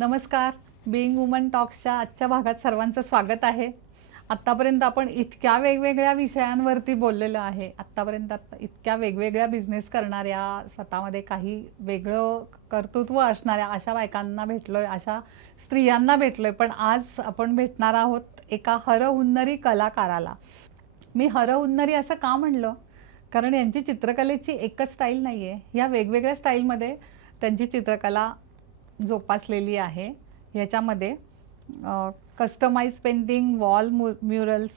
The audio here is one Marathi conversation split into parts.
नमस्कार. बिईंग वुमन टॉक्सच्या आजच्या भागात सर्वांचं स्वागत आहे. आत्तापर्यंत आपण इतक्या वेगवेगळ्या विषयांवरती बोललेलो आहे. आत्तापर्यंत इतक्या वेगवेगळ्या बिझनेस करणाऱ्या स्वतःमध्ये काही वेगळं कर्तृत्व असणाऱ्या अशा बायकांना भेटलो आहे अशा स्त्रियांना भेटलो आहे पण आज आपण भेटणार आहोत एका हरहुन्नरी कलाकाराला. मी हरहुन्नरी असं का म्हणलं? कारण यांची चित्रकलेची एकच स्टाईल नाही आहे या वेगवेगळ्या स्टाईलमध्ये त्यांची चित्रकला जोपासलेली आहे. याच्यामध्ये customise painting wall murals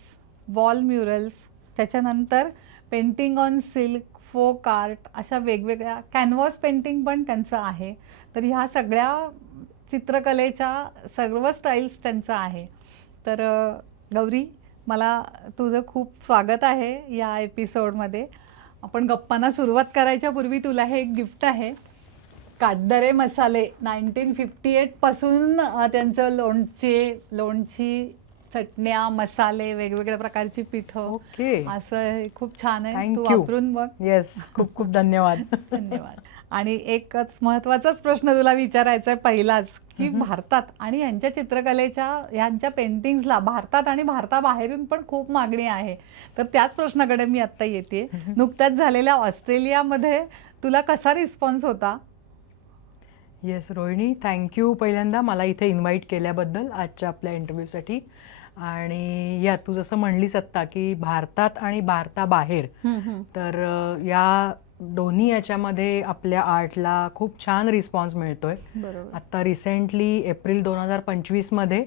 wall murals त्याच्यानंतर painting on silk folk art अशा वेगवेगळ्या कॅनव्हास पेंटिंग पण त्यांचं आहे. तर ह्या सगळ्या चित्रकलेच्या सर्व स्टाईल्स त्यांचं आहे. तर गौरी मला तुझं खूप स्वागत आहे या एपिसोडमध्ये आपण गप्पांना सुरुवात करायच्या पूर्वी तुला हे एक गिफ्ट आहे. कादरे मसाले नाईन्टीन फिफ्टी एटपासून त्यांचं लोणचे लोणची चटण्या मसाले वेगवेगळ्या प्रकारची पिठं. ओके. असं हे खूप छान आहे. तू. वापरून बघ. येस खूप खूप धन्यवाद. धन्यवाद. आणि एकच महत्वाचाच प्रश्न तुला विचारायचा आहे पहिलाच की. भारतात आणि यांच्या चित्रकलेच्या यांच्या पेंटिंग्सला भारतात आणि भारताबाहेरून पण खूप मागणी आहे. तर त्याच प्रश्नाकडे मी आत्ता येते. नुकत्याच झालेल्या ऑस्ट्रेलियामध्ये तुला कसा रिस्पॉन्स होता? येस रोहिणी थँक्यू पहिल्यांदा मला इथे इन्व्हाइट केल्याबद्दल आजच्या आपल्या इंटरव्ह्यूसाठी आणि या तू जसं म्हणलीस आत्ता की भारतात आणि भारताबाहेर तर या दोन्ही याच्यामध्ये आपल्या आर्टला खूप छान रिस्पॉन्स मिळतोय. आत्ता रिसेंटली एप्रिल दोन हजार पंचवीसमध्ये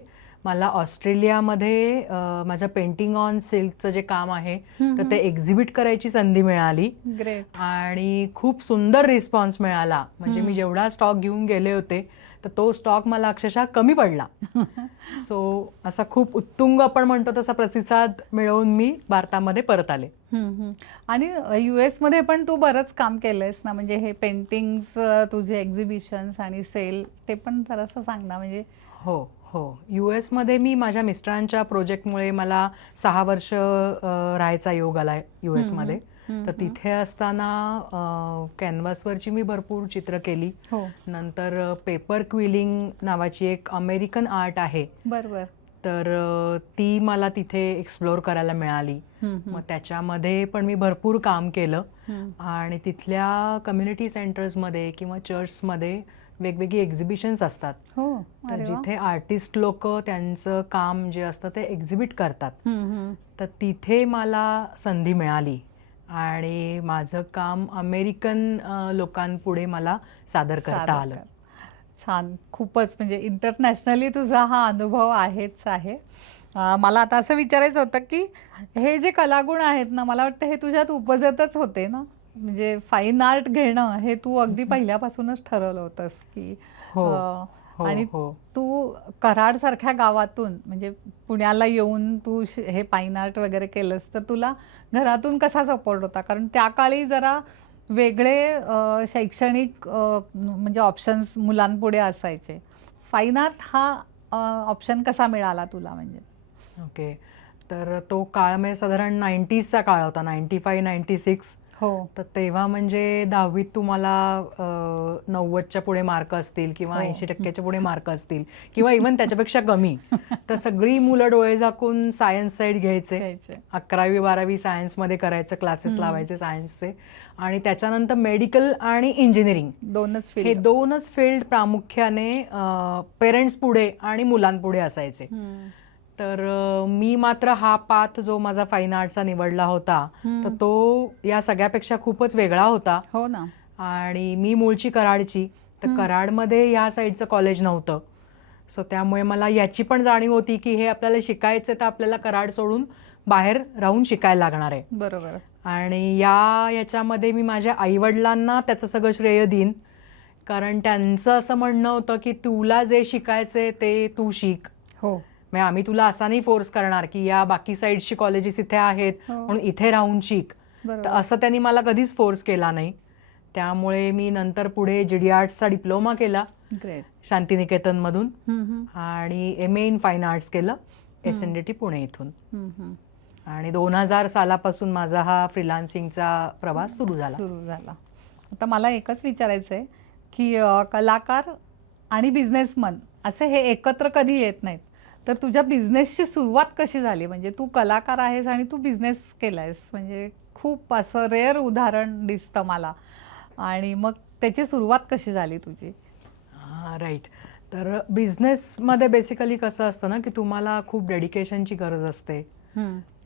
मला ऑस्ट्रेलियामध्ये अ, माझं पेंटिंग ऑन सिल्कचं जे काम आहे तर ते एक्झिबिट करायची संधी मिळाली. ग्रेट आणि खूप सुंदर रिस्पॉन्स मिळाला. म्हणजे मी. जेवढा स्टॉक घेऊन गेले होते तर तो स्टॉक मला अक्षरशः कमी पडला. सो असा खूप उत्तुंग आपण म्हणतो तसा प्रतिसाद मिळवून मी भारतामध्ये परत आले. आणि यू मध्ये पण तू बरंच काम केलंयस ना? म्हणजे हे पेंटिंग्स तुझे एक्झिबिशन्स आणि सेल ते पण जरासं सांग ना? म्हणजे हो. हो. यू एसमध्ये मी माझ्या मिस्टरांच्या प्रोजेक्टमुळे मला सहा वर्ष राहायचा योग आला यू एसमध्ये तर तिथे असताना कॅनव्हासवरची मी भरपूर चित्र केली. हो. नंतर पेपर क्विलिंग नावाची एक अमेरिकन आर्ट आहे. बरोबर. तर ती मला तिथे एक्सप्लोअर करायला मिळाली. मग त्याच्यामध्ये पण मी भरपूर काम केलं. आणि तिथल्या कम्युनिटी सेंटर्समध्ये किंवा चर्चमध्ये वेगवेगळी एक्झिबिशन्स असतात. हो. तर. जिथे आर्टिस्ट लोक त्यांचं काम जे असतं ते एक्झिबिट करतात. तर तिथे मला संधी मिळाली. आणि माझं काम अमेरिकन लोकांपुढे मला सादर करता आलं. छान. खूपच म्हणजे इंटरनॅशनली तुझा हा अनुभव आहेच आहे. मला आता असं विचारायचं होतं की हे जे कलागुण आहेत ना मला वाटतं हे तुझ्यात उपजतच होते ना? म्हणजे फाईन आर्ट घेणं हे तू अगदी पहिल्यापासूनच ठरवलं होतंस की हो अं, हो आणि हो. तू कराड सारख्या गावातून म्हणजे पुण्याला येऊन तू श- हे फाईन आर्ट वगैरे केलंस तर तुला घरातून कसा सपोर्ट होता? कारण त्या काळी जरा वेगळे अ, शैक्षणिक अ, म्हणजे ऑप्शन्स मुलांपुढे असायचे. फाईन आर्ट हा ऑप्शन कसा मिळाला तुला म्हणजे? ओके तर तो काळ म्हणजे साधारण नाईन्टीजचा काळ होता. नाईन्टी फाय नाईन्टी सिक्स हो. तर तेव्हा म्हणजे दहावीत तुम्हाला नव्वदच्या पुढे मार्क असतील किंवा हो. ऐंशी टक्क्याच्या पुढे मार्क असतील किंवा इवन त्याच्यापेक्षा कमी. तर सगळी मुलं डोळे झाकून सायन्स साईड घ्यायचे. अकरावी बारावी सायन्समध्ये करायचं क्लासेस. लावायचे सायन्सचे. आणि त्याच्यानंतर मेडिकल आणि इंजिनिअरिंग. दोनच हे फील्ड दोनच फील्ड प्रामुख्याने पेरेंट्स पुढे आणि मुलांपुढे असायचे. तर मी मात्र हा पाथ जो माझा फाईन आर्टचा निवडला होता तर तो या सगळ्यापेक्षा खूपच वेगळा होता. हो ना. आणि मी मूळची कराडची तर. कराडमध्ये या साईडचं कॉलेज नव्हतं. सो त्यामुळे मला याची पण जाणीव होती की हे आपल्याला शिकायचं तर आपल्याला कराड सोडून बाहेर राहून शिकायला लागणार आहे. बरोबर. आणि या याच्यामध्ये मी माझ्या आईवडिलांना त्याचं सगळं श्रेय देईन. कारण त्यांचं असं म्हणणं होतं की तुला जे शिकायचंय ते तू शिक. हो. म्हणजे आम्ही तुला असा नाही फोर्स करणार की या बाकी साईडची कॉलेजेस इथे आहेत हो. म्हणून इथे राहून शिक. तर असं त्यांनी मला कधीच फोर्स केला नाही. त्यामुळे मी नंतर पुढे जी डी आर्ट्सचा डिप्लोमा केला ग्रेट. शांतिनिकेतनमधून. आणि M A in fine arts केलं S N D T Pune इथून. आणि दोन हजार सालापासून माझा हा फ्रीलान्सिंगचा प्रवास सुरू झाला. सुरू झाला. आता मला एकच विचारायचं आहे की कलाकार आणि बिझनेसमन असे हे एकत्र कधी येत नाहीत? तर तुझ्या बिझनेसची सुरुवात कशी झाली? म्हणजे तू कलाकार आहेस आणि तू बिझनेस केलायस. म्हणजे खूप असं रेअर उदाहरण दिसतं मला. आणि मग त्याची सुरुवात कशी झाली तुझी? हां राईट तर बिझनेसमध्ये बेसिकली कसं असतं ना की तुम्हाला खूप डेडिकेशनची गरज असते.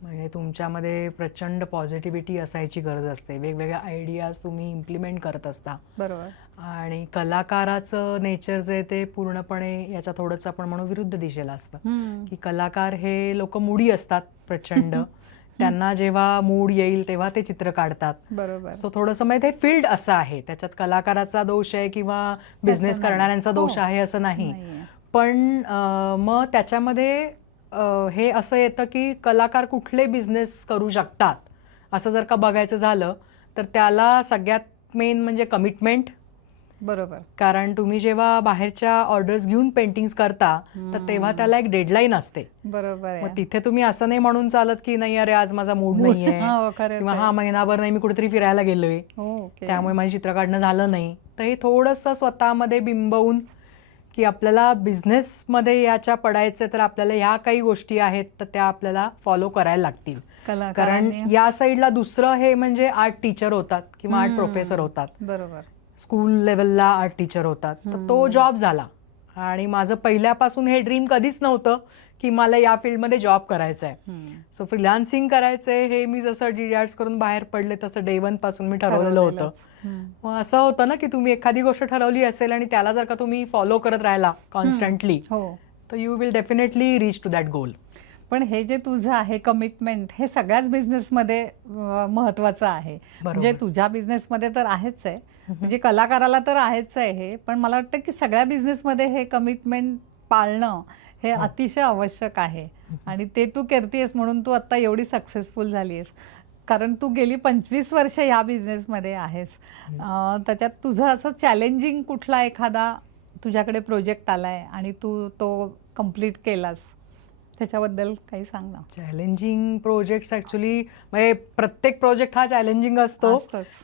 म्हणजे तुमच्यामध्ये प्रचंड पॉझिटिव्हिटी असायची गरज असते. वेगवेगळ्या आयडियाज तुम्ही इम्प्लिमेंट करत असता. बरोबर. आणि कलाकाराचं नेचर जे ते पूर्णपणे याच्या थोडंसं आपण म्हणू विरुद्ध दिशेला असतं. की कलाकार हे लोक मुडी असतात प्रचंड. त्यांना जेव्हा मूड येईल तेव्हा ते चित्र काढतात. बरोबर. सो थोडंसं म्हणजे ते फील्ड असं आहे. त्याच्यात कलाकाराचा दोष आहे किंवा बिझनेस. करणाऱ्यांचा दोष हो. आहे असं नाही. पण मग त्याच्यामध्ये हे असं येतं की कलाकार कुठले बिझनेस करू शकतात असं जर का बघायचं झालं तर त्याला सगळ्यात मेन म्हणजे कमिटमेंट बरोबर कारण तुम्ही जेव्हा बाहेरच्या ऑर्डर्स घेऊन पेंटिंग्स करता तर तेव्हा. त्याला एक डेडलाईन असते बरोबर आहे. मग तिथे तुम्ही असं नाही म्हणून चालत की नाही अरे आज माझा मूड नाहीये हो, खरंच किंवा आहे. हा महिनाभर नाही मी कुठेतरी फिरायला गेलोय हो. त्यामुळे माझी चित्र काढणं झालं नाही तर हे थोडंसं स्वतःमध्ये बिंबवून की आपल्याला बिझनेसमध्ये याच्या पडायचं तर आपल्याला ह्या काही गोष्टी आहेत तर त्या आपल्याला फॉलो करायला लागतील कारण या साईडला दुसरं हे म्हणजे आर्ट टीचर होतात किंवा आर्ट. प्रोफेसर होतात बरोबर स्कूल लेवलला आर्ट टीचर होतात तर तो. जॉब झाला आणि माझं पहिल्यापासून हे ड्रीम कधीच नव्हतं की मला या फील्डमध्ये जॉब करायचा आहे. सो फ्रिलान्सिंग करायचंय हे मी जसं डी आर्ट्स करून बाहेर पडले तसं डे वनपासून मी ठरवलेलं होतं. मग असं होतं ना की तुम्ही एखादी गोष्ट ठरवली असेल आणि त्याला जर का तुम्ही फॉलो करत राहिला कॉन्स्टंटली हो. तर you will definitely reach to that goal पण हे जे तुझं आहे कमिटमेंट हे सगळ्याच बिझनेसमध्ये महत्वाचं आहे. म्हणजे तुझ्या बिझनेसमध्ये तर आहेच आहे. म्हणजे कलाकाराला तर आहेच आहे हे पण मला वाटतं की सगळ्या बिझनेसमध्ये हे कमिटमेंट पाळणं हे हो. अतिशय आवश्यक आहे. आणि ते तू करतेस म्हणून तू आता एवढी सक्सेसफुल झाली आहेस कारण तू गेली पंचवीस वर्ष ह्या बिझनेसमध्ये आहेस. त्याच्यात तुझं असं चॅलेंजिंग कुठला एखादा तुझ्याकडे प्रोजेक्ट आलाय आणि तू तो कंप्लीट केलास? त्याच्याबद्दल काही सांग ना. चॅलेंजिंग प्रोजेक्ट ऍक्च्युली म्हणजे प्रत्येक प्रोजेक्ट हा चॅलेंजिंग असतो.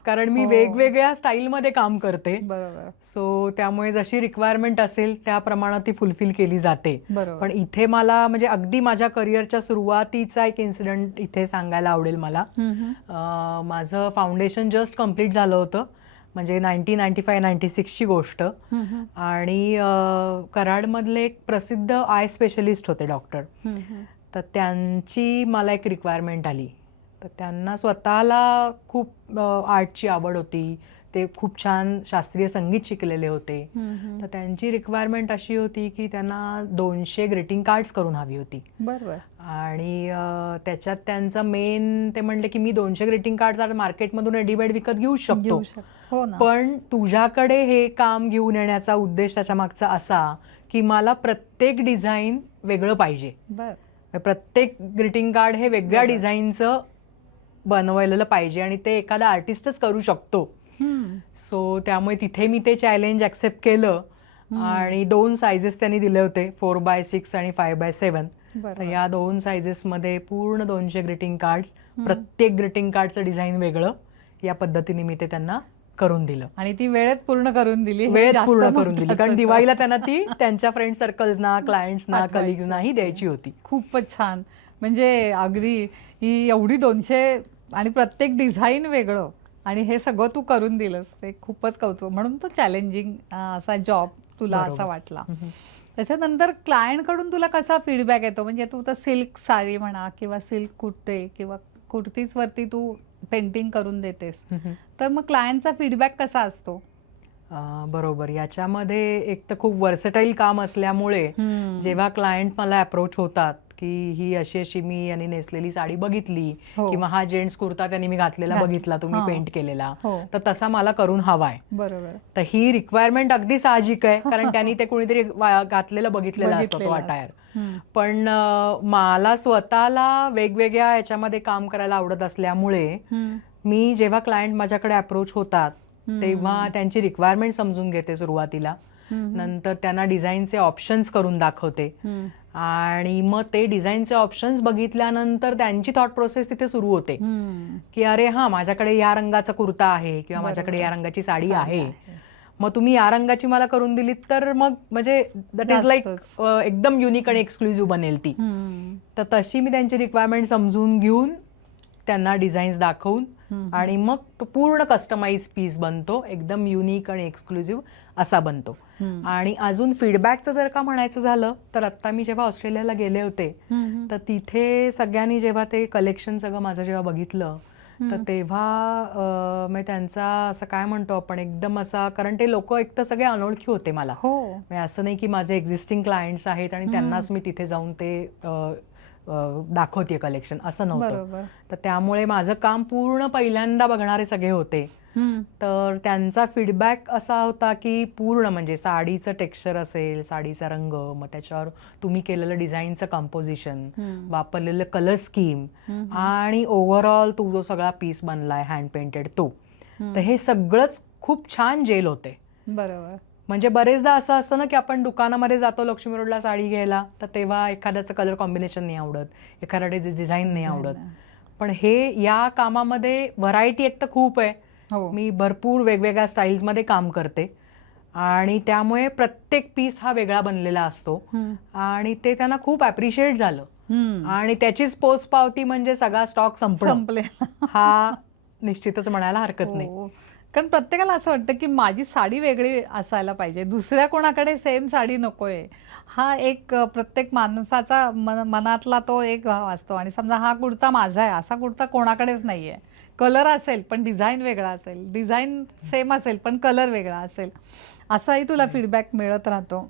कारण मी हो. वेगवेगळ्या स्टाईलमध्ये काम करते. बरोबर. सो त्यामुळे जशी रिक्वायरमेंट असेल त्याप्रमाणे ती फुलफिल केली जाते. पण इथे मला म्हणजे अगदी माझ्या करिअरच्या सुरुवातीचा एक इन्सिडेंट इथे सांगायला आवडेल मला. माझं फाउंडेशन जस्ट कंप्लीट झालं होतं. म्हणजे नाईन्टीन नाईन्टी फाय नाईन्टी सिक्सची गोष्ट. आणि कराडमधले एक प्रसिद्ध आय स्पेशलिस्ट होते डॉक्टर. तर त्यांची मला एक रिक्वायरमेंट आली तर त्यांना स्वतःला खूप आर्टची आवड होती ते खूप छान शास्त्रीय संगीत शिकलेले होते. तर त्यांची रिक्वायरमेंट अशी होती की त्यांना दोनशे ग्रीटिंग कार्ड्स करून हवी होती. बरोबर. आणि त्याच्यात त्यांचं मेन ते म्हणले की मी दोनशे ग्रीटिंग कार्ड्स आता मार्केटमधून रेडीमेड विकत घेऊ शकतो. हो ना. पण तुझ्याकडे हे काम घेऊन येण्याचा उद्देश त्याच्या मागचा असा की मला प्रत्येक डिझाईन वेगळं पाहिजे. बर. प्रत्येक ग्रीटिंग कार्ड हे वेगळ्या वेगळं. डिझाईनचं बनवलेलं पाहिजे आणि ते एखादा आर्टिस्टच करू शकतो. सो त्यामुळे तिथे मी ते चॅलेंज ऍक्सेप्ट केलं. आणि दोन सायझेस त्यांनी दिले होते फोर बाय सिक्स आणि फाय बाय सेवन तर. या दोन सायझेसमध्ये पूर्ण दोनशे ग्रीटिंग कार्ड्स. प्रत्येक ग्रीटिंग कार्डचं डिझाईन वेगळं या पद्धतीने मी ते त्यांना करून दिलं आणि ती वेळेत पूर्ण करून दिली हे वेळेत पूर्ण करून दिली कारण. दिवाळीला त्यांना ती त्यांच्या फ्रेंड सर्कल्सना क्लायंट्सना कलिग्सनाही होती. द्यायची होती खूपच छान म्हणजे अगदी ही एवढी दोनशे आणि प्रत्येक डिझाईन वेगळं आणि हे सगळं तू करून दिलंस ते खूपच कौतुक. म्हणून तो चॅलेंजिंग असा जॉब तुला. असा वाटला. त्याच्यानंतर client कडून तुला कसा फीडबॅक येतो? म्हणजे तू तर सिल्क साडी म्हणा किंवा सिल्क कुर्ते किंवा कुर्तीजवरती तू पेंटिंग करून देतेस. तर मग क्लायंटचा फीडबॅक कसा असतो? बरोबर. याच्यामध्ये एक तर खूप वर्सटाईल काम असल्यामुळे जेव्हा क्लायंट मला अप्रोच होतात की ही अशी अशी मी आणि नेसलेली साडी बघितली हो. किंवा हा जेंट्स कुर्ता त्यांनी मी घातलेला घात- बघितला तुम्ही. पेंट केलेला हो तर तसा मला करून हवाय बरोबर तर ही रिक्वायरमेंट अगदी साहजिक आहे कारण त्यांनी ते कोणीतरी घातलेलं बघितलेलं असतं तो अटायर. पण मला स्वतःला वेगवेगळ्या याच्यामध्ये काम करायला आवडत असल्यामुळे. मी जेव्हा क्लायंट माझ्याकडे अप्रोच होतात. तेव्हा त्यांची रिक्वायरमेंट समजून घेते सुरुवातीला. नंतर त्यांना डिझाईनचे ऑप्शन्स करून दाखवते. आणि मग ते डिझाईनचे ऑप्शन्स बघितल्यानंतर त्यांची थॉट प्रोसेस तिथे सुरू होते. की अरे हा माझ्याकडे या रंगाचा कुर्ता आहे किंवा. माझ्याकडे या रंगाची साडी आहे. मग तुम्ही या रंगाची मला करून दिलीत तर मग म्हणजे दॅट इज लाईक. एकदम युनिक आणि एक्सक्लुझिव्ह बनेल ती. तर तशी मी त्यांची रिक्वायरमेंट समजून घेऊन त्यांना डिझाईन्स दाखवून. आणि मग तो पूर्ण कस्टमाइज पीस बनतो एकदम युनिक आणि एक्सक्लुझिव्ह असा बनतो. आणि अजून फीडबॅकचं जर का म्हणायचं झालं तर आत्ता मी जेव्हा ऑस्ट्रेलियाला गेले होते. तर तिथे सगळ्यांनी जेव्हा ते कलेक्शन सगळं माझं जेव्हा बघितलं तर. तेव्हा म्हणजे त्यांचा असं काय म्हणतो आपण एकदम असा कारण ते लोक एक तर सगळे अनोळखी होते मला. हो. म्हणजे असं नाही की माझे एक्झिस्टिंग क्लायंट्स आहेत आणि त्यांनाच मी तिथे जाऊन ते दाखवते कलेक्शन असं नव्हतं. तर त्यामुळे माझं काम पूर्ण पहिल्यांदा बघणारे सगळे होते. हम्म. तर त्यांचा फीडबॅक असा होता की पूर्ण म्हणजे साडीचं टेक्स्चर असेल साडीचा रंग मग त्याच्यावर तुम्ही केलेलं डिझाईनचं कंपोजिशन हम्म. वापरलेलं कलर स्कीम. आणि ओव्हरऑल तो जो सगळा पीस बनलाय हँड पेंटेड तो. तर हे सगळंच खूप छान जेल होते बरोबर म्हणजे बरेचदा असं असतं ना की आपण दुकानामध्ये जातो लक्ष्मी रोडला साडी घ्यायला तर तेव्हा एखाद्याचं कलर कॉम्बिनेशन नाही आवडत एखाद्याचे डिझाईन नाही आवडत पण हे या कामामध्ये व्हरायटी एक तर खूप आहे हो. मी भरपूर वेगवेगळ्या स्टाईल्समध्ये काम करते. आणि त्यामुळे प्रत्येक पीस हा वेगळा बनलेला असतो. आणि ते त्यांना खूप अप्रिशिएट झालं. आणि त्याचीच पोच पावती म्हणजे सगळा स्टॉक संपले. हा निश्चितच म्हणायला हरकत नाही. हो. कारण प्रत्येकाला असं वाटतं की माझी साडी वेगळी असायला पाहिजे. दुसऱ्या कोणाकडे सेम साडी नकोय. हा एक प्रत्येक माणसाचा मन मनातला तो एक भाव असतो. आणि समजा हा कुर्ता माझा आहे असा कुर्ता कोणाकडेच नाहीये. कलर असेल पण डिझाईन वेगळा असेल. डिझाईन सेम असेल पण कलर वेगळा असेल. असाही तुला फीडबॅक मिळत राहतो.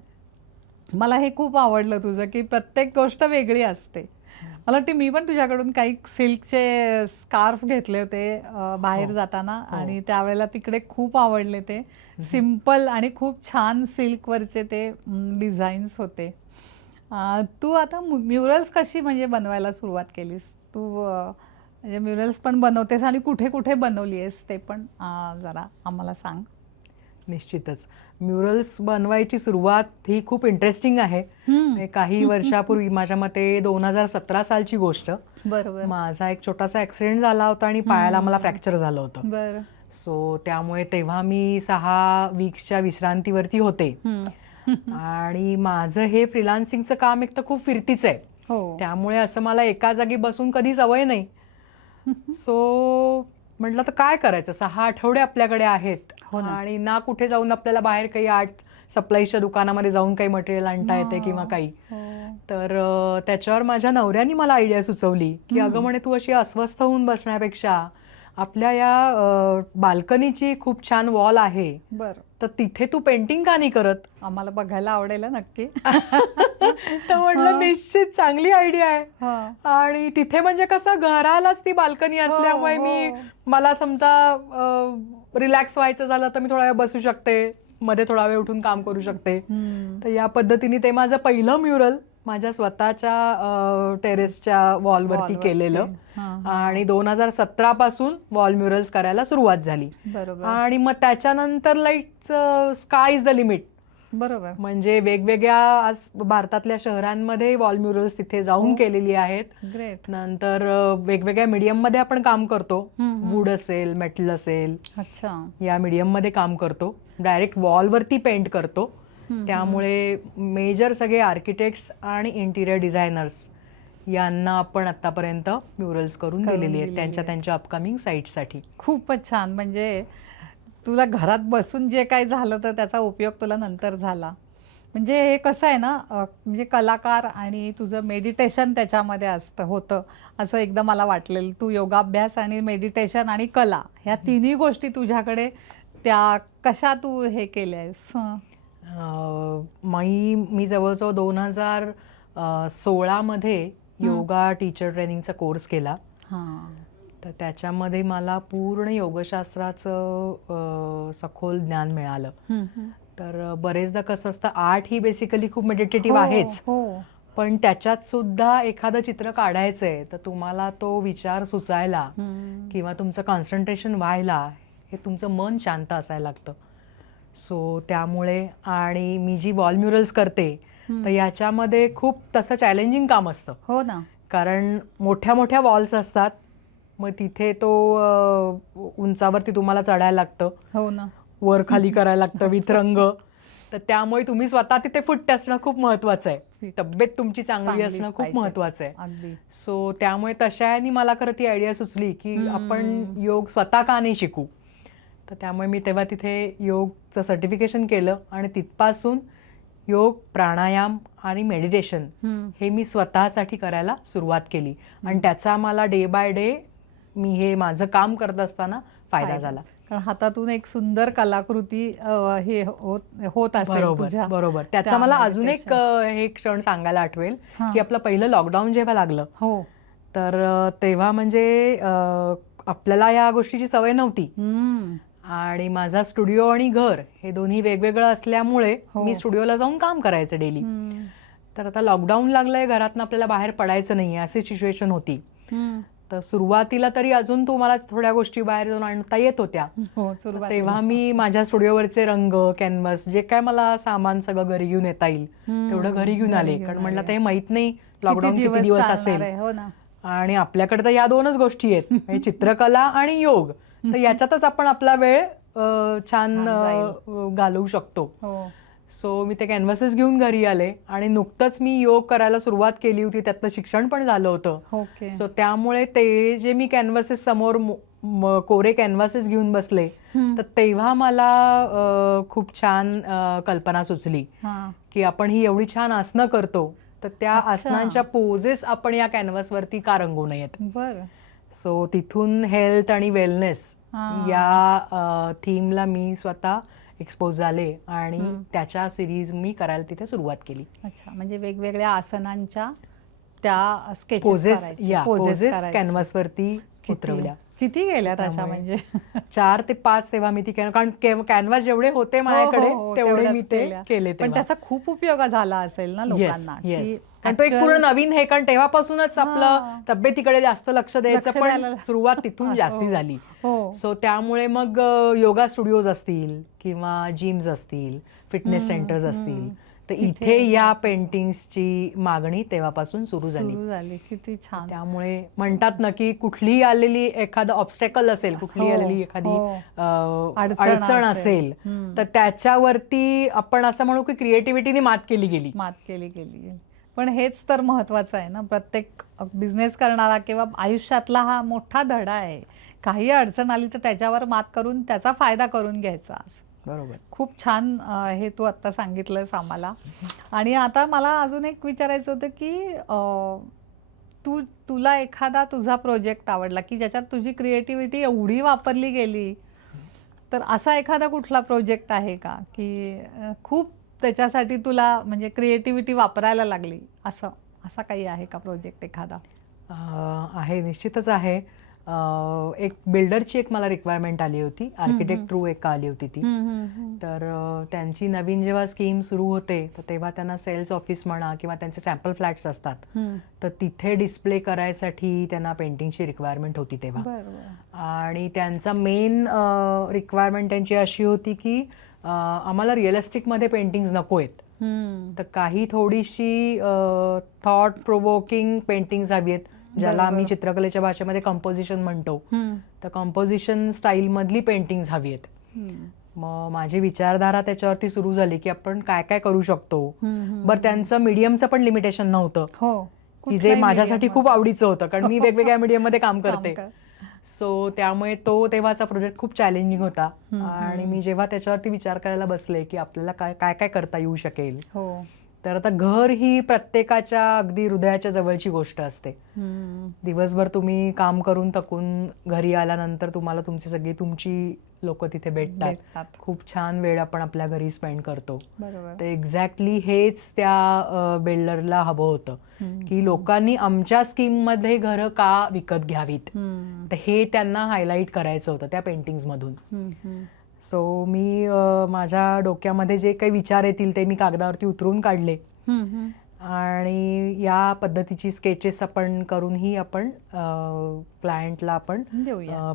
मला हे खूप आवडलं तुझं की प्रत्येक गोष्ट वेगळी असते. मला वाटते मी पण तुझ्याकडून काही सिल्कचे स्कार्फ घेतले होते बाहेर हो. जाताना हो. आणि त्यावेळेला तिकडे खूप आवडले ते. सिंपल आणि खूप छान सिल्कवरचे ते डिझाईन्स होते. तू आता म्युरल्स कशी म्हणजे बनवायला सुरुवात केलीस? तू म्हणजे म्युरल्स पण बनवतेस आणि कुठे कुठे बनवली आहेस ते पण जरा आम्हाला सांग. निश्चितच. म्युरल्स बनवायची सुरुवात ही खूप इंटरेस्टिंग आहे. म्हणजे काही वर्षापूर्वी माझ्या मते दोन हजार सतरा सालची गोष्ट. बरोबर. माझा एक छोटासा ऍक्सिडेंट झाला होता आणि पायाला मला. फ्रॅक्चर झालं होतं. बर. सो त्यामुळे तेव्हा मी सहा वीक्सच्या विश्रांतीवरती होते. आणि माझं हे फ्रीलान्सिंगचं काम एक तर खूप फिरतीच आहे. हो. त्यामुळे असं मला एका जागी बसून कधी सवय नाही. सो म्हटलं तर काय करायचं सहा आठवडे आपल्याकडे आहेत हो ना. आणि ना कुठे जाऊन आपल्याला बाहेर काही आर्ट सप्लायच्या दुकानामध्ये जाऊन काही मटेरियल आणता येते. किंवा काही हो. तर अं, त्याच्यावर माझ्या नवऱ्याने मला आयडिया सुचवली की हम्म. अगं म्हणे तू अशी अस्वस्थ होऊन बसण्यापेक्षा आपल्या या बाल्कनीची खूप छान वॉल आहे बर तर तिथे तू पेंटिंग का नाही करत आम्हाला बघायला आवडेल नक्की तर म्हटलं. निश्चित चांगली आयडिया आहे हा. आणि तिथे म्हणजे कसं घरालाच ती बाल्कनी असल्यामुळे हो, मी हो. मला समजा रिलॅक्स व्हायचं झालं तर मी थोडा वेळ बसू शकते मध्ये थोडा वेळ उठून काम करू शकते. तर या पद्धतीने ते माझं पहिलं म्युरल माझ्या स्वतःच्या टेरेसच्या वॉलवरती. केलेलं. आणि दोन हजार सतरा पासून वॉल म्युरल्स करायला सुरुवात झाली. बरोबर. आणि मग त्याच्यानंतर like sky is the limit बरोबर. म्हणजे वेगवेगळ्या आज भारतातल्या शहरांमध्ये वॉल म्युरल्स तिथे जाऊन हो. केलेली आहेत. ग्रेट नंतर वेगवेगळ्या मीडियममध्ये आपण काम करतो. वूड असेल मेटल असेल. अच्छा. या मीडियममध्ये काम करतो. डायरेक्ट वॉलवरती पेंट करतो. त्यामुळे मेजर सगळे आर्किटेक्ट्स आणि इंटिरियर डिझायनर्स यांना आपण आतापर्यंत म्युरल्स करून दिलेली आहेत त्यांच्या. त्यांच्या अपकमिंग साईटसाठी खूपच छान. म्हणजे तुला घरात बसून जे काही झालं तर त्याचा उपयोग तुला नंतर झाला. म्हणजे हे कसं आहे ना म्हणजे कलाकार आणि तुझं मेडिटेशन त्याच्यामध्ये असतं होतं. असं एकदा मला वाटलेलं तू योगाभ्यास आणि मेडिटेशन आणि कला ह्या तिन्ही गोष्टी तुझ्याकडे त्या कशा तू हे केल्या आहेस. मी मी जवळजवळ दोन हजार सोळामध्ये योगा टीचर ट्रेनिंगचा कोर्स केला. हां. तर त्याच्यामध्ये मला पूर्ण योगशास्त्राचं सखोल ज्ञान मिळालं. तर बरेचदा कसं असतं आर्ट ही बेसिकली खूप मेडिटेटिव्ह हो, आहेच. हो. पण त्याच्यात सुद्धा एखादं चित्र काढायचंय तर तुम्हाला तो विचार सुचायला. किंवा तुमचं कॉन्सन्ट्रेशन व्हायला हे तुमचं मन शांत असायला लागतं. सो त्यामुळे आणि मी जी वॉल म्युरल्स करते. तर याच्यामध्ये खूप तसं चॅलेंजिंग काम असतं. हो ना. कारण मोठ्या मोठ्या वॉल्स असतात मग तिथे तो उंचावरती तुम्हाला चढायला लागतं. हो ना. वर खाली करायला लागतं विथरंग तर त्यामुळे तुम्ही स्वतः तिथे फिट असणं खूप महत्वाचं आहे. तब्येत तुमची चांगली असणं खूप. महत्वाचं आहे. सो त्यामुळे तशा मला खरं ती आयडिया सुचली की. आपण योग स्वतः का नाही शिकू? तर त्यामुळे मी तेव्हा तिथे योगचं सर्टिफिकेशन केलं आणि तिथपासून योग प्राणायाम आणि मेडिटेशन. हे मी स्वतःसाठी करायला सुरुवात केली आणि. त्याचा मला डे बाय डे मी हे माझं काम करत असताना फायदा. झाला कारण हातातून एक सुंदर कलाकृती हे होत असेल बरोबर बरोबर त्याचा त्या मला अजून एक हे क्षण सांगायला आठवेल. की आपलं पहिलं लॉकडाऊन जेव्हा लागलं हो तर तेव्हा म्हणजे आपल्याला या गोष्टीची सवय नव्हती. आणि माझा स्टुडिओ आणि घर हे दोन्ही वेगवेगळं असल्यामुळे हो. मी स्टुडिओला जाऊन काम करायचं डेली. तर आता लॉकडाऊन लागलंय घरातनं आपल्याला बाहेर पडायचं नाही अशी सिच्युएशन होती. तर सुरुवातीला तरी अजून तुम्हाला थोड्या गोष्टी बाहेर जाऊन आणता येत होत्या हो. तेव्हा मी माझ्या स्टुडिओवरचे रंग कॅनव्हास जे काय मला सामान सगळं घरी घेऊन येता येईल. तेवढं घरी घेऊन आले कारण म्हणलं. ते माहीत नाही लॉकडाऊन किती दिवस असेल हो ना आणि आपल्याकडे तर या दोनच गोष्टी आहेत म्हणजे चित्रकला आणि योग तर याच्यातच आपण आपला वेळ छान घालवू शकतो. हो. सो मी ते कॅनव्हासेस घेऊन घरी आले आणि नुकतंच मी योग करायला सुरुवात केली होती. त्यातलं शिक्षण पण झालं होतं. सो त्यामुळे ते जे मी कॅनव्हासेस समोर कोरे कॅनव्हासेस घेऊन बसले. तर तेव्हा मला खूप छान कल्पना सुचली हा. की आपण ही एवढी छान आसनं करतो तर त्या. आसनांच्या पोजेस आपण या कॅनव्हासवरती का रंगवू नयेत? बर. सो तिथून हेल्थ आणि वेलनेस हा. या थीमला मी स्वतः एक्सपोज झाले आणि. त्याच्या सिरीज मी करायला तिथे सुरुवात केली. अच्छा म्हणजे वेगवेगळ्या आसनांच्या त्या स्केचेस या पोजेस कॅनव्हासवरती उतरवल्या. किती गेल्यात अशा म्हणजे? चार ते पाच तेव्हा मी ती कारण कॅनव्हास जेवढे होते माझ्याकडे हो, हो, तेवढे मी ते. केले पण त्याचा खूप उपयोग झाला असेल ना लोकांना कारण तो एक पूर्ण नवीन हे कारण तेव्हापासूनच आपलं हा. तब्येतीकडे जास्त लक्ष द्यायचं पण सुरुवात तिथून हो. जास्ती झाली हो सो त्यामुळे मग योगा स्टुडिओज असतील किंवा जिम्स असतील फिटनेस सेंटर्स. असतील तर इथे या पेंटिंग्सची मागणी तेव्हापासून सुरू झाली किती छान त्यामुळे म्हणतात ना की कुठलीही आलेली एखादं ऑब्स्टॅकल असेल कुठलीही हो, आलेली एखादी हो. अडचण असेल. तर त्याच्यावरती आपण असं म्हणू की क्रिएटिव्हिटीने मात केली गेली मात केली गेली पण हेच तर महत्वाचं आहे ना. प्रत्येक बिझनेस करणारा किंवा आयुष्यातला हा मोठा धडा आहे. काही अडचण आली तर त्याच्यावर मात करून त्याचा फायदा करून घ्यायचा. बरोबर. खूप छान हे तू आत्ता सांगितलंस आम्हाला. आणि आता मला अजून एक विचारायचं होतं की तू तुला एखादा तुझा प्रोजेक्ट आवडला की ज्याच्यात तुझी क्रिएटिव्हिटी एवढी वापरली गेली तर असा एखादा कुठला प्रोजेक्ट आहे का? की खूप त्याच्यासाठी तुला म्हणजे क्रिएटिव्हिटी वापरायला लागली. असं असा काही आहे का प्रोजेक्ट एखादा? आहे निश्चितच आहे. एक बिल्डरची एक मला रिक्वायरमेंट आली होती. आर्किटेक्ट थ्रू एक आली होती ती. तर त्यांची नवीन जेव्हा स्कीम सुरू होते तर तेव्हा त्यांना सेल्स ऑफिस म्हणा किंवा त्यांचे सॅम्पल फ्लॅट्स असतात. तर तिथे डिस्प्ले करायसाठी त्यांना पेंटिंगची रिक्वायरमेंट होती तेव्हा. आणि त्यांचा मेन रिक्वायरमेंट त्यांची अशी होती की आम्हाला रिअलिस्टिकमध्ये पेंटिंग्स नको आहेत. तर काही थोडीशी थॉट प्रोवोकिंग पेंटिंग्स हवी आहेत ज्याला. आम्ही चित्रकलेच्या भाषेमध्ये कंपोजिशन म्हणतो. तर कंपोजिशन स्टाईलमधली पेंटिंग्स हवी आहेत. मग माझी विचारधारा त्याच्यावरती सुरू झाली की आपण काय काय करू शकतो. बरं त्यांचं मीडियमचं पण लिमिटेशन नव्हतं. हो. की जे कुठलाही माझ्यासाठी खूप. आवडीचं होतं कारण मी वेगवेगळ्या मीडियममध्ये काम काम करते. कर. सो त्यामुळे तो तेव्हाचा प्रोजेक्ट खूप चॅलेंजिंग होता आणि. मी जेव्हा त्याच्यावरती विचार करायला बसले की आपल्याला काय काय काय करता येऊ शकेल हो तर आता घर ही प्रत्येकाच्या अगदी हृदयाच्या जवळची गोष्ट असते. दिवसभर तुम्ही काम करून थकून घरी आल्यानंतर तुम्हाला तुमची सगळी तुमची लोक तिथे भेटतात. खूप छान वेळ आपण आपल्या घरी स्पेंड करतो तर एक्झॅक्टली हेच त्या बिल्डरला हवं होतं. की लोकांनी आमच्या स्कीममध्ये घरं का विकत घ्यावीत. तर हे त्यांना हायलाईट करायचं होतं त्या पेंटिंग्स मधून हम्म, हम्म. सो मी माझ्या डोक्यामध्ये जे काही विचार येतील ते मी कागदावरती उतरून काढले. आणि या पद्धतीची स्केचेस आपण करूनही आपण क्लायंटला आपण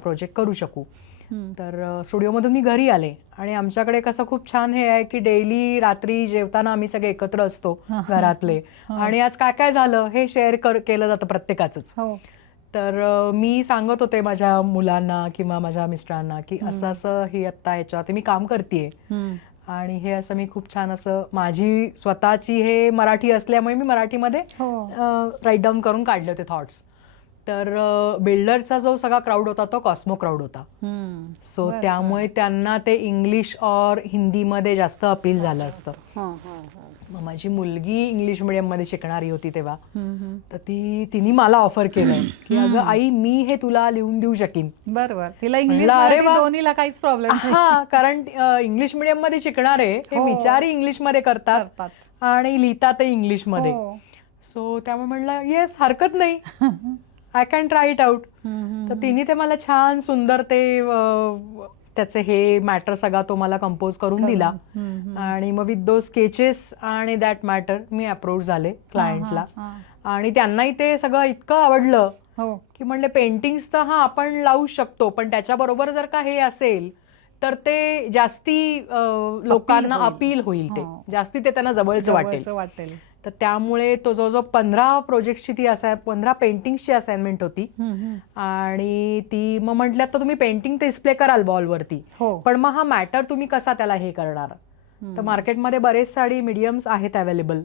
प्रोजेक्ट करू शकू. तर स्टुडिओमधून मी घरी आले आणि आमच्याकडे कसं खूप छान हे आहे की डेली रात्री जेवताना आम्ही सगळे एकत्र असतो हा, हा. घरातले. हा. आणि आज काय काय झालं हे शेअर कर केलं जातं प्रत्येकाचंच. हो. तर मी सांगत होते माझ्या मुलांना किंवा माझ्या मिस्टरांना की. असं असं हे आत्ता याच्यावरती मी काम करते आणि हे असं मी खूप छान असं माझी स्वतःची हे मराठी असल्यामुळे मी मराठीमध्ये हो. राईट डाऊन करून काढले होते थॉट्स तर बिल्डरचा जो सगळा क्राऊड होता तो कॉस्मो क्राऊड होता. सो त्यामुळे त्यांना ते इंग्लिश और हिंदीमध्ये जास्त अपील झालं असतं हं, हं, हं. माझी मुलगी इंग्लिश मिडियममध्ये शिकणारी होती तेव्हा. तर ती तिने मला ऑफर केलं की अगं. आई मी हे तुला लिहून देऊ शकीन बरं बरं तिला इंग्लिश अरे काहीच प्रॉब्लेम हा कारण इंग्लिश मिडियममध्ये शिकणारे हे हो. विचारही इंग्लिशमध्ये करतात आणि लिहितात इंग्लिशमध्ये हो. सो त्यामुळे म्हणलं येस हरकत नाही I can try it out तर. तिने ते मला छान सुंदर ते त्याचे हे मॅटर सगळा तो मला कंपोज करून दिला. आणि मग विथ दो स्केचेस आणि दॅट मॅटर मी अप्रोच झाले क्लायंटला आणि त्यांनाही ते सगळं इतकं आवडलं हा. की म्हणले पेंटिंग्स तर हा आपण लावू शकतो पण त्याच्याबरोबर जर का हे असेल तर ते जास्ती लोकांना. अपील होईल ते हो. जास्ती ते त्यांना जवळचं वाटेल जवळचं वाटेल तर त्यामुळे तो जवळजवळ पंधरा प्रोजेक्टची ती असाय पंधरा पेंटिंगची असाइनमेंट होती. आणि ती मग म्हटलं तर तुम्ही पेंटिंग डिस्प्ले कराल बॉलवरती हो पण मग हा मॅटर तुम्ही कसा त्याला हे करणार. तर मार्केटमध्ये बरेच साडी मीडियम्स आहेत अवेलेबल.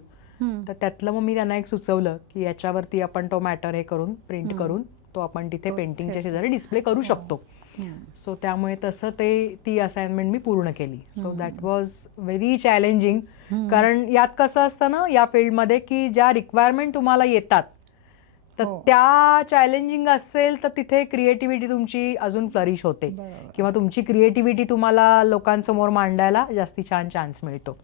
तर त्यातलं मग मी त्यांना एक सुचवलं की याच्यावरती आपण तो मॅटर हे करून प्रिंट. करून तो आपण तिथे पेंटिंगच्या. शेजारी डिस्प्ले करू हो. शकतो. सो त्यामुळे तसं ते ती असाइनमेंट मी पूर्ण केली so. That was very challenging. कारण यात कसं असतं ना या फील्डमध्ये की ज्या रिक्वायरमेंट तुम्हाला येतात तर हो. त्या चॅलेंजिंग असेल तर तिथे क्रिएटिव्हिटी तुमची अजून फ्लरिश होते. किंवा तुमची क्रिएटिव्हिटी तुम्हाला लोकांसमोर मांडायला जास्ती छान चान्स मिळतो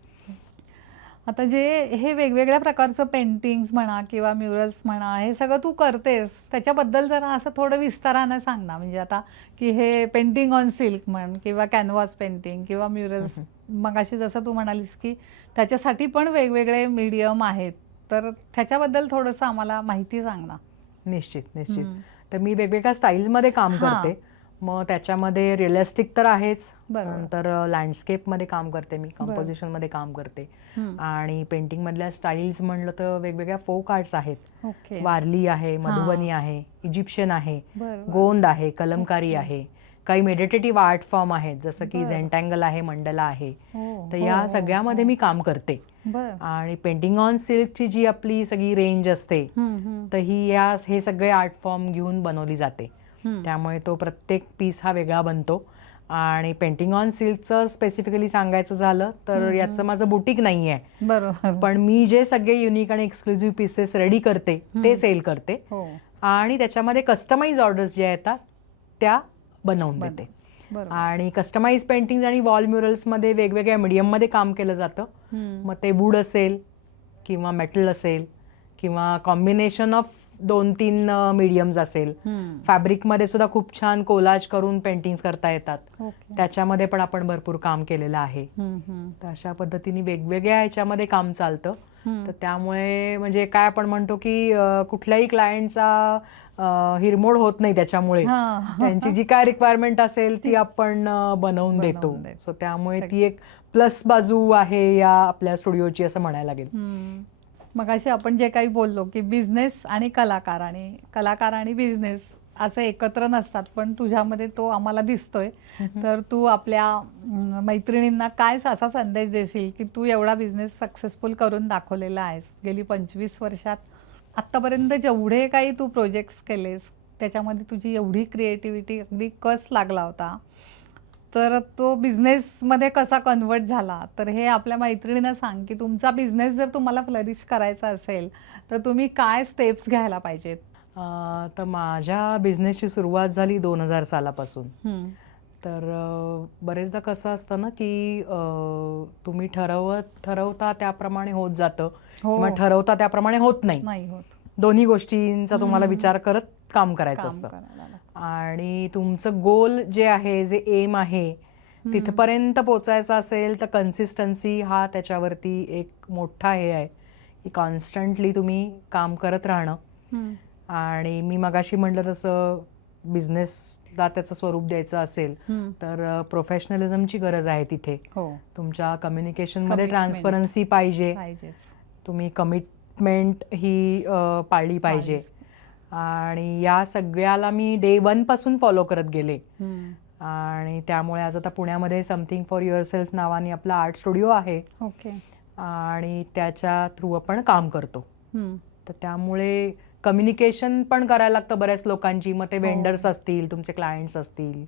आता जे हे वेगवेगळ्या प्रकारचं पेंटिंग्स म्हणा किंवा म्युरल्स म्हणा हे सगळं तू करतेस त्याच्याबद्दल जरा असं थोडं विस्तारानं सांग ना. म्हणजे आता की हे पेंटिंग ऑन सिल्क म्हण किंवा कॅनव्हास पेंटिंग किंवा म्युरल्स मग अशी जसं तू म्हणालीस की त्याच्यासाठी पण वेगवेगळे मीडियम आहेत. तर त्याच्याबद्दल थोडंसं आम्हाला माहिती सांग ना. निश्चित निश्चित. तर मी वेगवेगळ्या स्टाईलमध्ये काम. करते. मग त्याच्यामध्ये रिअलिस्टिक तर आहेच. नंतर लँडस्केपमध्ये काम करते मी कंपोजिशनमध्ये काम करते. आणि पेंटिंग मधल्या स्टाईल्स म्हणलं तर वेगवेगळ्या फोक आर्ट्स आहेत वारली आहे. मधुबनी आहे इजिप्शियन आहे. गोंद आहे कलमकारी. आहे काही मेडिटेटिव्ह आर्ट फॉर्म आहेत जसं की. झेंटँगल आहे मंडला आहे हो, तर या हो, सगळ्यामध्ये हो. मी काम करते. आणि पेंटिंग ऑन सिल्कची जी आपली सगळी रेंज असते तर ही या हे सगळे आर्ट फॉर्म घेऊन बनवली जाते. त्यामुळे तो प्रत्येक पीस हा वेगळा बनतो. आणि पेंटिंग ऑन सिल्कचं स्पेसिफिकली सांगायचं झालं तर याचं माझं बुटीक नाही आहे बरोबर. पण मी जे सगळे युनिक आणि एक्सक्लुझिव्ह पीसेस रेडी करते ते. सेल करते. हो. आणि त्याच्यामध्ये कस्टमाइज ऑर्डर्स ज्या येतात त्या बनवून बनव. देते. आणि कस्टमाइज पेंटिंग आणि वॉल म्युरल्समध्ये वेगवेगळ्या मीडियममध्ये काम केलं जातं. मग ते वूड असेल किंवा मेटल असेल किंवा कॉम्बिनेशन ऑफ दोन तीन मीडियम्स असेल. फॅब्रिकमध्ये सुद्धा खूप छान कोलाज करून पेंटिंग्स करता येतात. त्याच्यामध्ये पण आपण भरपूर काम केलेलं आहे तर अशा पद्धतीने वेगवेगळ्या ह्याच्यामध्ये काम चालतं. तर त्यामुळे म्हणजे काय आपण म्हणतो की कुठल्याही क्लायंटचा हिरमोड होत नाही त्याच्यामुळे. त्यांची जी काय रिक्वायरमेंट असेल ती आपण बनवून देतो. सो त्यामुळे ती एक प्लस बाजू आहे या आपल्या स्टुडिओची असं म्हणायला लागेल. मग अशी आपण जे काही बोललो की बिझनेस आणि कलाकार आणि कलाकार आणि बिझनेस असं एकत्र नसतात पण तुझ्यामध्ये तो आम्हाला दिसतोय. तर तू आपल्या मैत्रिणींना काय असा संदेश देशील की तू एवढा बिझनेस सक्सेसफुल करून दाखवलेला आहेस? गेली पंचवीस वर्षात आत्तापर्यंत जेवढे काही तू प्रोजेक्ट्स केलेस त्याच्यामध्ये तुझी एवढी क्रिएटिव्हिटी अगदी कस लागला होता? तर तो बिझनेसमध्ये कसा कन्वर्ट झाला? तर हे आपल्या मैत्रिणींना सांग की तुमचा बिझनेस जर तुम्हाला फ्लरिश करायचा असेल तर तुम्ही काय स्टेप्स घ्यायला पाहिजेत? तर माझ्या बिझनेसची सुरुवात झाली दोन हजार सालापासून. तर बरेचदा कसं असतं ना की तुम्ही ठरवत ठरवता त्याप्रमाणे होत जातं हो. किंवा ठरवता त्याप्रमाणे होत नाही. नाही होत. दोन्ही गोष्टींचा तुम्हाला. विचार करत काम करायचं काम असतं करायला लागतं. आणि तुमचं गोल जे आहे जे एम आहे हम्म. तिथपर्यंत पोचायचं असेल तर कन्सिस्टन्सी हा त्याच्यावरती एक मोठा हे आहे की कॉन्स्टंटली तुम्ही काम करत राहणं हम्म. आणि मी मगाशी म्हटलं तसं बिझनेसला त्याचं स्वरूप द्यायचं असेल हम्म. तर प्रोफेशनलिझमची गरज आहे तिथे हो तुमच्या कम्युनिकेशनमध्ये Commitment. ट्रान्सपरन्सी पाहिजे पाहिजेच तुम्ही कमिटमेंट ही अ, पाळली पाहिजे पाहिजेच. आणि या सगळ्याला मी डे वनपासून फॉलो करत गेले. आणि त्यामुळे आज आता पुण्यामध्ये समथिंग फॉर युअर सेल्फ नावाने आपला आर्ट स्टुडिओ आहे ओके आणि त्याच्या थ्रू आपण काम करतो. तर त्यामुळे कम्युनिकेशन पण करायला लागतं बऱ्याच लोकांची मग ते हो. वेंडर्स असतील तुमचे क्लायंट्स असतील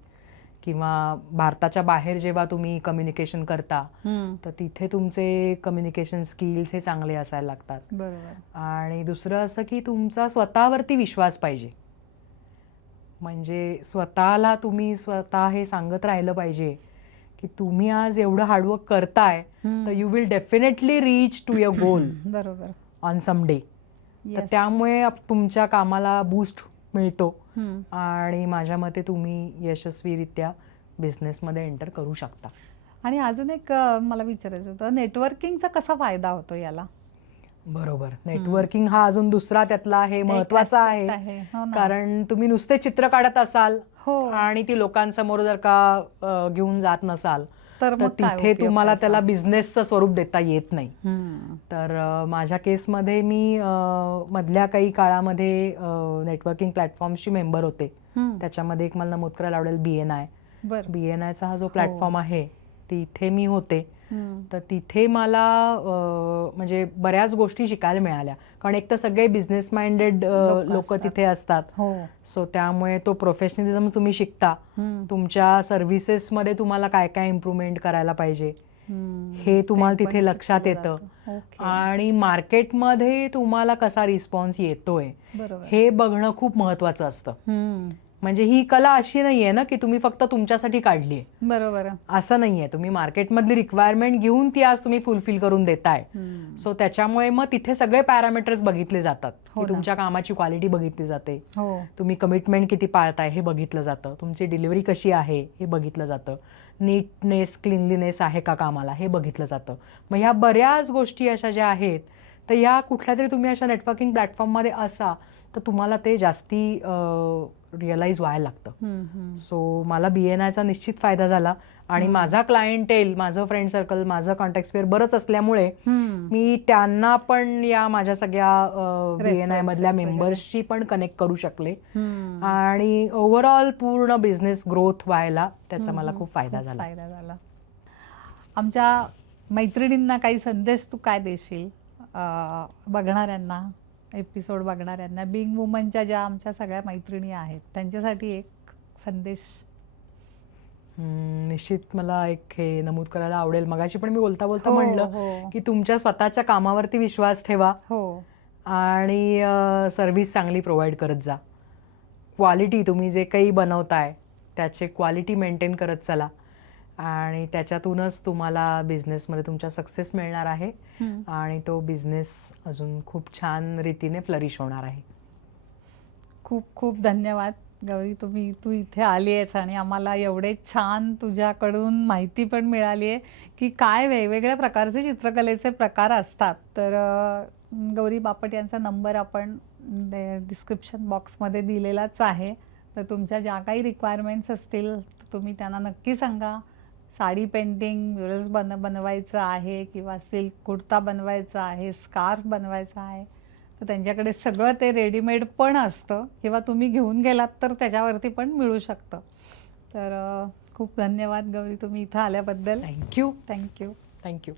किंवा भारताच्या बाहेर जेव्हा तुम्ही कम्युनिकेशन करता. तर तिथे तुमचे कम्युनिकेशन स्किल्स हे चांगले असायला लागतात बरोबर आणि दुसरं असं की तुमचा स्वतःवरती विश्वास पाहिजे म्हणजे स्वतःला तुम्ही स्वतः हे सांगत राहिलं पाहिजे की तुम्ही आज एवढं हार्डवर्क करताय. तर you will definitely reach to your goal बरोबर ऑन सम डे तर. त्यामुळे तुमच्या कामाला बूस्ट मिळतो. आणि माझ्या मते तुम्ही यशस्वीरित्या बिझनेसमध्ये एंटर करू शकता. आणि अजून एक मला विचारायचं होतं नेटवर्किंगचा कसा फायदा होतो याला? बरोबर. नेटवर्किंग हा अजून दुसरा त्यातला हे एक महत्त्वाचा आहे. हो. कारण तुम्ही नुसते चित्र काढत असाल हो. आणि ती लोकांसमोर जर का घेऊन जात नसाल तर मग तिथे तुम्हाला? त्याला बिझनेसचं स्वरूप देता येत नाही. तर माझ्या केसमध्ये मी मधल्या काही काळामध्ये नेटवर्किंग प्लॅटफॉर्मची मेंबर होते. त्याच्यामध्ये एक मला नमूद करायला आवडेल बी एन आय बरं बी एन आयचा हा जो हो. प्लॅटफॉर्म आहे तिथे मी होते. तर तिथे मला म्हणजे बऱ्याच गोष्टी शिकायला मिळाल्या कारण एक तर सगळे बिझनेस माइंडेड लोकं. तिथे असतात हो सो त्यामुळे तो प्रोफेशनलिझम तुम्ही शिकता. तुमच्या सर्व्हिसेसमध्ये तुम्हाला काय काय इम्प्रूव्हमेंट करायला पाहिजे. हे तुम्हाला तिथे लक्षात येतं. आणि मार्केटमध्ये तुम्हाला कसा रिस्पॉन्स येतोय हे बघणं खूप महत्वाचं असतं. म्हणजे ही कला अशी नाहीये ना की तुम्ही फक्त तुमच्यासाठी काढली आहे. बरोबर असं नाहीये. तुम्ही मार्केटमधली रिक्वायरमेंट घेऊन ती आज तुम्ही फुलफिल करून देताय. सो त्याच्यामुळे मग तिथे सगळे पॅरामीटर्स बघितले जातात. हो. तुमच्या कामाची क्वालिटी बघितली जाते. हो. तुम्ही कमिटमेंट किती पाळताय हे बघितलं जातं. तुमची डिलिव्हरी कशी आहे हे बघितलं जातं. नीटनेस क्लिनलीनेस आहे का कामाला हे बघितलं जातं. मग ह्या बऱ्याच गोष्टी अशा ज्या आहेत तर या कुठल्या तरी तुम्ही अशा नेटवर्किंग प्लॅटफॉर्ममध्ये असा तर तुम्हाला ते जास्ती रिअलाईज व्हायला लागतं. सो मला बी एन आयचा निश्चित फायदा झाला आणि. माझा क्लायंटेल माझं फ्रेंड सर्कल माझं कॉन्टॅक्ट बरंच असल्यामुळे. मी त्यांना पण या माझ्या सगळ्या बी एन आय मधल्या. मेंबर्सशी पण कनेक्ट करू शकले. आणि ओव्हरऑल पूर्ण बिझनेस ग्रोथ व्हायला त्याचा मला. खूप फायदा झाला फायदा झाला आमच्या मैत्रिणींना काही संदेश तू काय देशील बघणाऱ्यांना एपिसोड बघणाऱ्यांना. बिंग वुमनच्या ज्या आमच्या सगळ्या मैत्रिणी आहेत त्यांच्यासाठी एक संदेश. निश्चित मला एक हे नमूद करायला आवडेल. मगाशी पण मी बोलता बोलता हो, म्हणलं हो. की तुमच्या स्वतःच्या कामावरती विश्वास ठेवा. हो. आणि सर्व्हिस चांगली प्रोव्हाइड करत जा. क्वालिटी तुम्ही जे काही बनवताय त्याचे क्वालिटी मेंटेन करत चला. आणि त्याच्यातूनच तुम्हाला बिझनेसमध्ये तुमच्या सक्सेस मिळणार आहे. आणि तो बिझनेस अजून खूप छान रीतीने फ्लरिश होणार आहे. खूप खूप धन्यवाद. गौरी तुम्ही तू इथे आली आहेस आणि आम्हाला एवढे छान तुझ्याकडून माहिती पण मिळाली आहे की काय वेगवेगळ्या प्रकारचे चित्रकलेचे प्रकार असतात. तर गौरी बापट यांचा नंबर आपण डिस्क्रिप्शन बॉक्समध्ये दिलेलाच आहे. तर तुमच्या ज्या काही रिक्वायरमेंट्स असतील तुम्ही त्यांना नक्की सांगा. साडी पेंटिंग म्युरल्स बन बनवायचं आहे किंवा सिल्क कुर्ता बनवायचा आहे स्कार्फ बनवायचा आहे तर त्यांच्याकडे सगळं ते रेडीमेड पण असतं किंवा तुम्ही घेऊन गेलात तर त्याच्यावरती पण मिळू शकतं. तर खूप धन्यवाद गौरी तुम्ही इथं आल्याबद्दल. Thank you thank you thank you